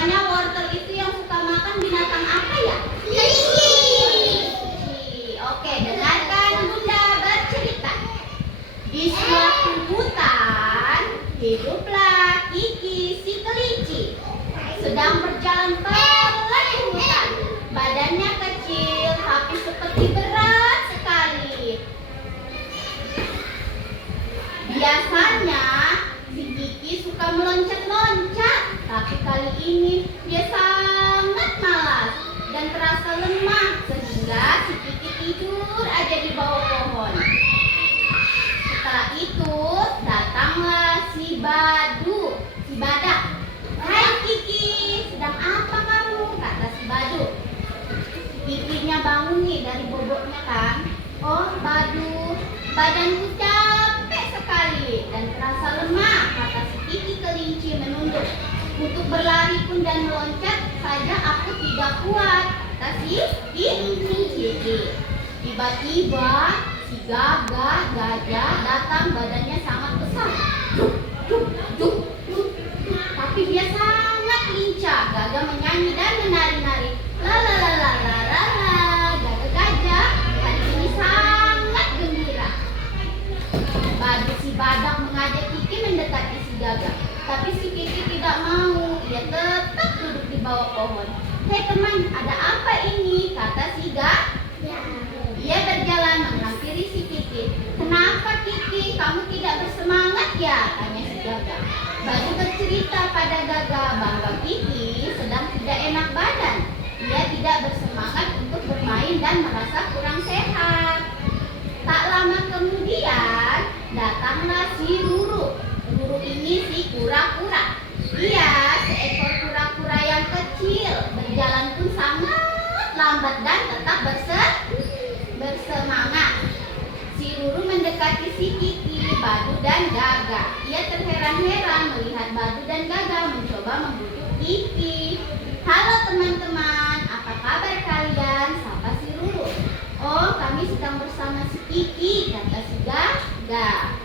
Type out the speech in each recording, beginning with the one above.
Katanya wortel itu yang suka makan binatang apa ya? Kelinci. Oke, dengarkan Bunda bercerita. Di suatu hutan, hiduplah Kiki si kelinci. Sedang berjalan pelan di hutan. Badannya kecil, tapi seperti berat sekali. Biasanya si Kiki suka meloncat-loncat, tapi kali ini dia sangat malas dan terasa lemah sehingga si Kiki tidur aja di bawah pohon. Setelah itu datanglah si badak. "Hai Kiki, sedang apa kamu?" kata si Badu. Kikinya bangun nih dari boboknya kan. "Oh Badu, badanku capek sekali dan terasa lemah," kata si Kiki kelinci menunduk. "Untuk berlari pun dan meloncat saja aku tidak kuat," kata si Kiki. Tiba-tiba si gajah datang, badannya sangat besar. Duk. Tapi dia sangat lincah. Gagak menyanyi dan menari-nari. La la la la la la la. Gagak hari ini sangat gembira. Si badak mengajak Kiki mendekati si gagak. Tapi si Kiki tidak mau. Ia tetap duduk di bawah pohon. "Hei teman, ada apa ini?" kata si gagak. Ia berjalan menghampiri si Kiki. "Kenapa Kiki, kamu tidak bersemangat ya?" tanya si gagak. Badu bercerita pada gagak bahwa Kiki sedang tidak enak badan. Ia tidak bersemangat untuk bermain dan merasa kurang sehat. Tak lama kemudian datanglah si Ruru. Ruru ini si kura-kura. Ia seekor kura-kura yang kecil, berjalan pun sangat lambat dan tetap bersemangat. Si Ruru mendekati si Kiki, Badu dan gagak. Ia terheran-heran melihat Badu dan gagak mencoba membujuk Kiki. "Halo teman-teman, apa kabar kalian?" sapa si Ruru. "Oh, kami sedang bersama si Kiki," kata si gagak.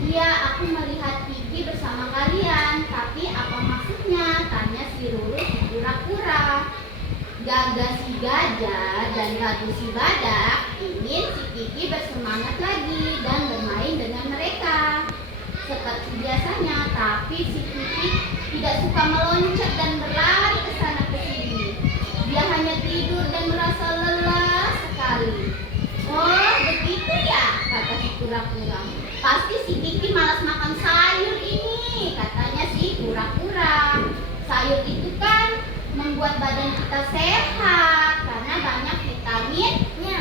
"Iya, aku melihat Kiki bersama kalian. Tapi apa maksudnya?" tanya si Ruru si kura-kura. Gagak si gajah dan Badu si badak ingin si Kiki bersemangat lagi dan bermain dengan mereka seperti biasanya, tapi si Kiki tidak suka meloncat dan berlari ke sana ke sini. Dia hanya tidur dan merasa lelah sekali. "Oh, begitu ya," kata si kura-kura. "Pasti si Kiki malas makan sayur ini," katanya si kura-kura. "Sayur itu kan membuat badan kita sehat karena banyak vitaminnya.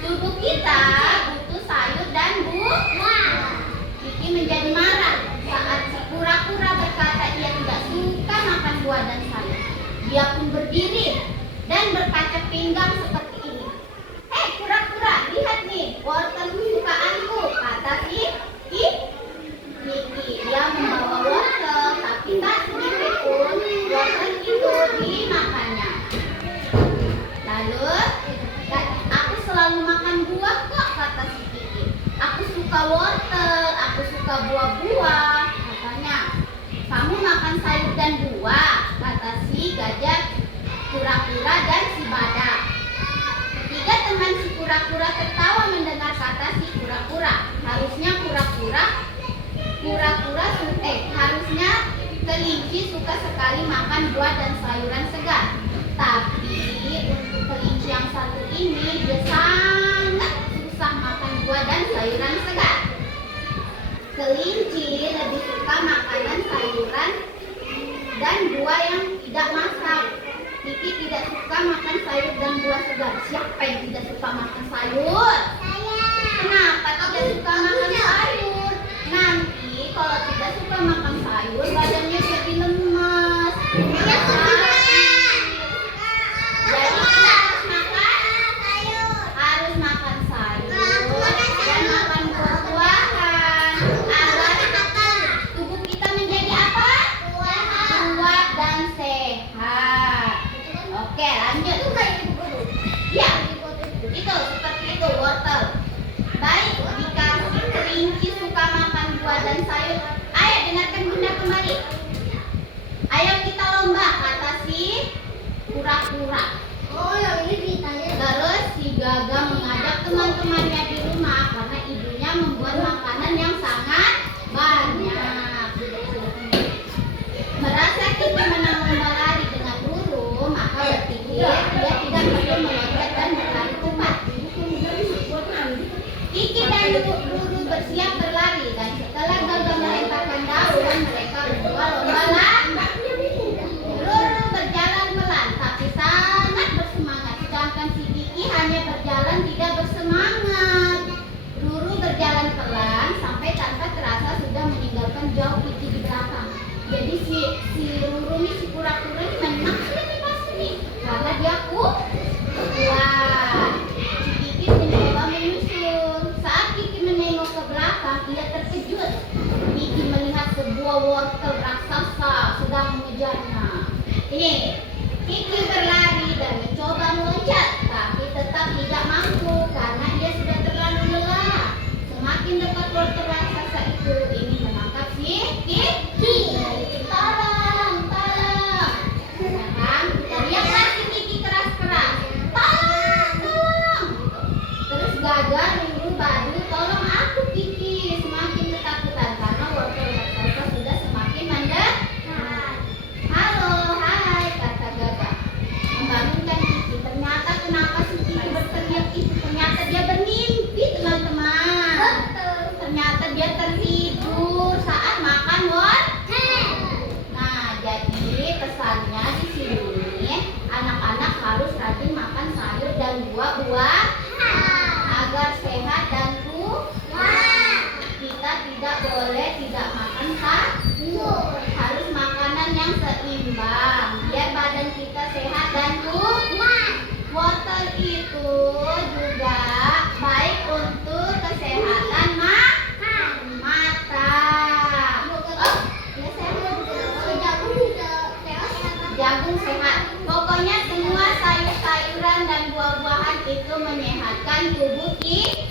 Tubuh kita butuh sayur dan buah." Kiki menjadi marah saat si kura-kura berkata ia tidak suka makan buah dan sayur. Dia pun berdiri dan berkacak pinggang seperti ini. "Hei kura-kura, lihat nih wortel kesukaanku," kata si Kiki. Dia membawa wortel, tapi tak sedikit pun wortel itu dimakannya. Lalu, "Aku selalu makan buah kok," kata si Kiki. "Aku suka wortel, aku suka buah-buah," katanya. "Kamu makan sayur dan buah," kata si gajah, kura-kura dan si badak. Ketiga teman si kura-kura tertawa mendengar kata si kura-kura. Harusnya harusnya kelinci suka sekali makan buah dan sayuran segar. Tapi untuk kelinci yang satu ini dia sangat susah makan buah dan sayuran segar. Kelinci lebih suka makanan sayuran dan buah yang tidak masak. Kiki tidak suka makan sayur dan buah segar. Siapa yang tidak suka makan sayur? Kenapa tidak suka makan sayur? Nanti kalau tidak suka makan sayur, badannya jadi lemas. Jadi kita harus makan sayur dan makan buah-buahan agar tubuh kita menjadi apa? Kuat dan sehat. Oke, lanjut. Ya, itu seperti itu wortel. Ini, Kiki berlari dan mencoba meloncat, tapi tetap tidak mampu karena dia sudah terlalu lelah. Semakin dekat wortel raksasa itu ingin menangkap si Kiki. Tolong, tolong. Sekarang kita lihatlah si Kiki keras-keras. Tolong, tolong. Terus Gaga nyuruh Badu, tolong aku Kiki. Semakin ketakutan karena wortel raksasa sudah semakin mendekat. Halo, hai, kata Gaga. Membangunkan Kiki. Ternyata kenapa si Kiki berteriak itu? Ternyata dia bermimpi, teman-teman. Ternyata dia tertidur saat makan wortel. Nah, jadi pesannya di sini anak-anak harus rajin makan sayur dan buah-buahan agar sehat dan kuat. Kita tidak boleh tidak makan sayur. Harus makanan yang seimbang biar badan kita sehat dan kuat. Wortel itu juga baik untuk kesehatan mata. Jagung sehat. Pokoknya semua sayur-sayuran dan buah-buahan itu menyehatkan tubuh kita.